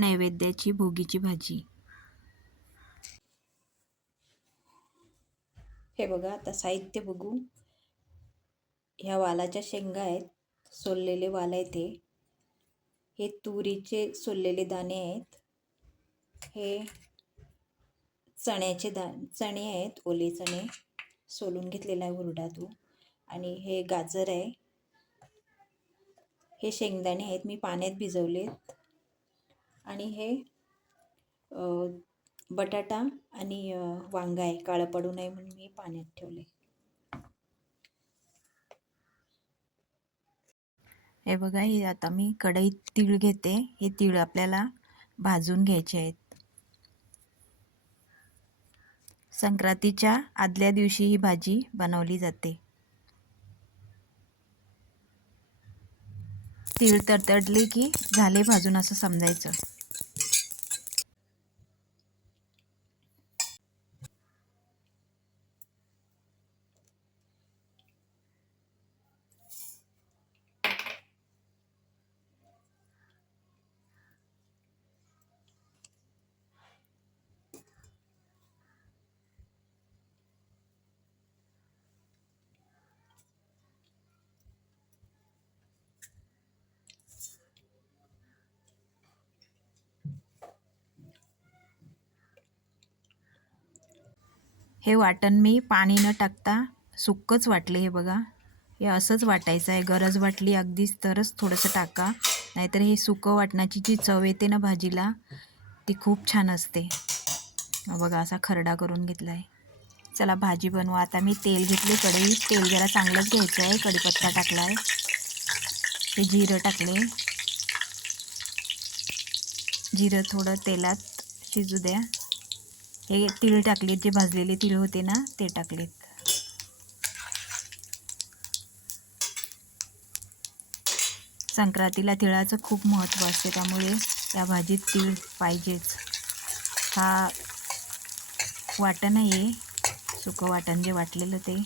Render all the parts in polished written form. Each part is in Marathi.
नैवेद्याची भोगीची भाजी। हे बघा, आता साहित्य बघू। ह्या वालाच्या शेंगा आहेत, सोललेले वाल आहेत हे तुरीचे सोललेले दाणे आहेत, हे चणे आहेत, ओले चणे सोलून घेतलेला आहे हुरडातून, आणि हे गाजर आहे, हे शेंगदाणे आहेत, मी पाण्यात भिजवलेत, आणि हे बटाटा आणि वांगा आहे, काळं पडू नये म्हणून मी पाण्यात ठेवले। हे बघा, हे आता मी कढईत तीळ घेते, हे तीळ आपल्याला भाजून घ्यायचे आहेत। संक्रांतीच्या आदल्या दिवशी ही भाजी बनवली जाते। तीळ तडतडले की झाले भाजून असं समजायचं। हे वाटण मी पाणी न टाकता सुक्कच वाटले। हे बघा, हे असंच वाटायचं आहे, गरज वाटली अगदीच तरच थोडंसं टाका, नाहीतर हे सुकं वाटणाची जी चव येते ना भाजीला, ती खूप छान असते। बघा, असा खरडा करून घेतला आहे। चला भाजी बनवा। आता मी तेल घेतले कढईत, तेल जरा चांगलंच घ्यायचं आहे, कढीपत्ता टाकला आहे, हे जिरं टाकले, जिरं थोडं तेलात शिजू द्या। हे तीळ टाकलेत, जे भाजलेले तीळ होते ना ते टाकलेत। संक्रांतीला तिळाचं खूप महत्त्व असते, त्यामुळे या भाजीत तीळ पाहिजेच। हा वाटण आहे, सुकं वाटण जे वाटलेलं ते।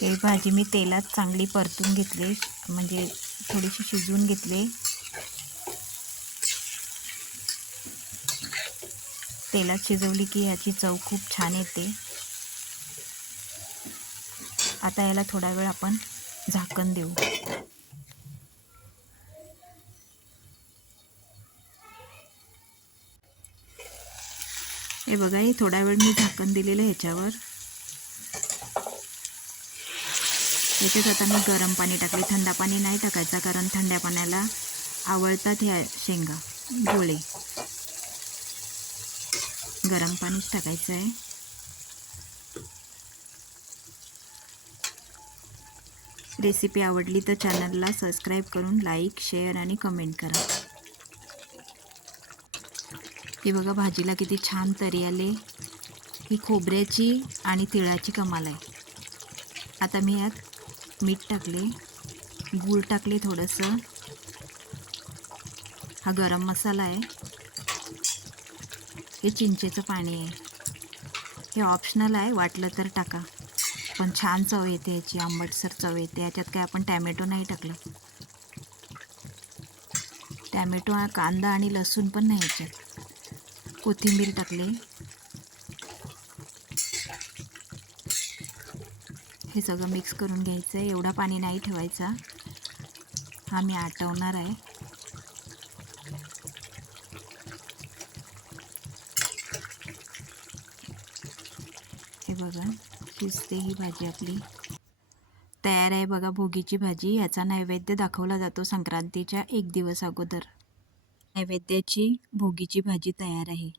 ही भाजी मी तेलात चांगली परतून घेतली, म्हणजे थोडीशी शिजवून घेतली। तेलात शिजवली की याची चव खूप छान येते। आता याला थोडा वेळ आपण झाकण देऊ। हे बघा, हे थोडा वेळ मी झाकण दिलेलं ह्याच्यावर। याच्यात आता मी गरम पाणी टाकले, थंड पाणी नाही टाकायचं, कारण थंड पाण्याला आवळतात ह्या शेंगा गोळे. गरम पाणीच टाकायचं आहे. रेसिपी आवडली तर चॅनलला सबस्क्राईब करून लाईक, शेअर आणि कमेंट करा. हे बघा भाजीला किती छान तरी आले. ही खोबऱ्याची आणि तिळाची कमाल आहे. आता मी यात मीठ टाकले, गूळ टाकले थोडंसं. हा गरम मसाला आहे. हे चिंचेचं पाणी आहे. हे ऑप्शनल आहे, वाटलं तर टाका. पण छान चव येते याची, आंबटसर चव येते. याच्यात काय आपण टॅमॅटो नाही टाकलं. टॅमॅटो, कांदा आणि लसूण पण नाही याच्यात. कोथिंबीर टाकले. हे सगळं मिक्स करून घ्यायचं आहे. एवढा पाणी नाही ठेवायचा. हा मी आटवणार आहे. हे बघा शिजते ही भाजी आपली. तयार आहे बघा भोगीची भाजी. याचा नैवेद्य दाखवला जातो संक्रांतीच्या 1 दिवस अगोदर. नैवेद्याची भोगीची भाजी तयार आहे.